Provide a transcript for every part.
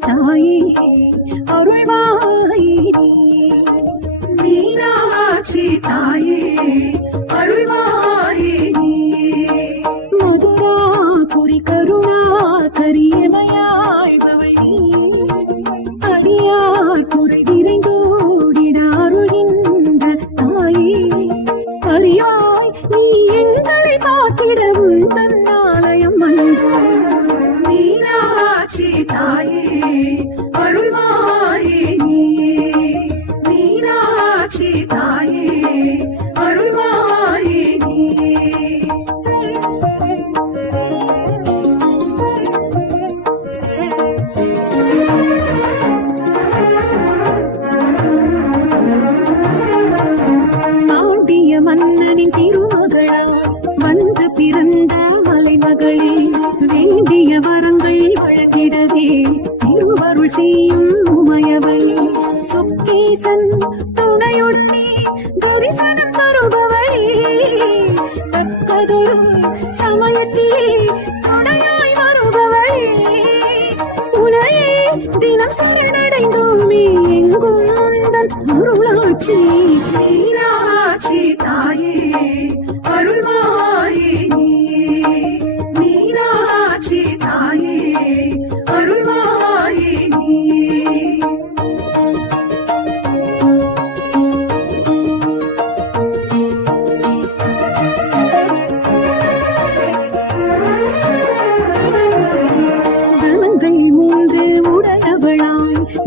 தாயே அருள்வாயே. மீனாட்சி தாயே அருள்வாயே மதுரா புரி கருணா கரியமையாழ்பவள் அடியார் குறை விரைந்தோடிட அருள்கின்ற தாயே அறியாய் நீ எங்களை காத்திடவும் தன்னாலயம் வந்தாய் மீனாட்சி தாயே அருள்வாயே நீயே. மீனாட்சி தாயே அருள்வாயே நீயே. பாண்டிய மன்னனின் திருமகளாய் வந்து பிறந்த மலைமகளே வேண்டிய வரங்கள் திருவருள் செய்யும் உமையவளே சொக்கேசன் துணையுடனே தரிசனம் தருபவளே தக்கதொரு சமயத்திலே துணையாய் வருபவளே உனையே தினம் சரணடைந்தோமே எங்கும் உந்தன் அருளாட்சி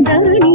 தனி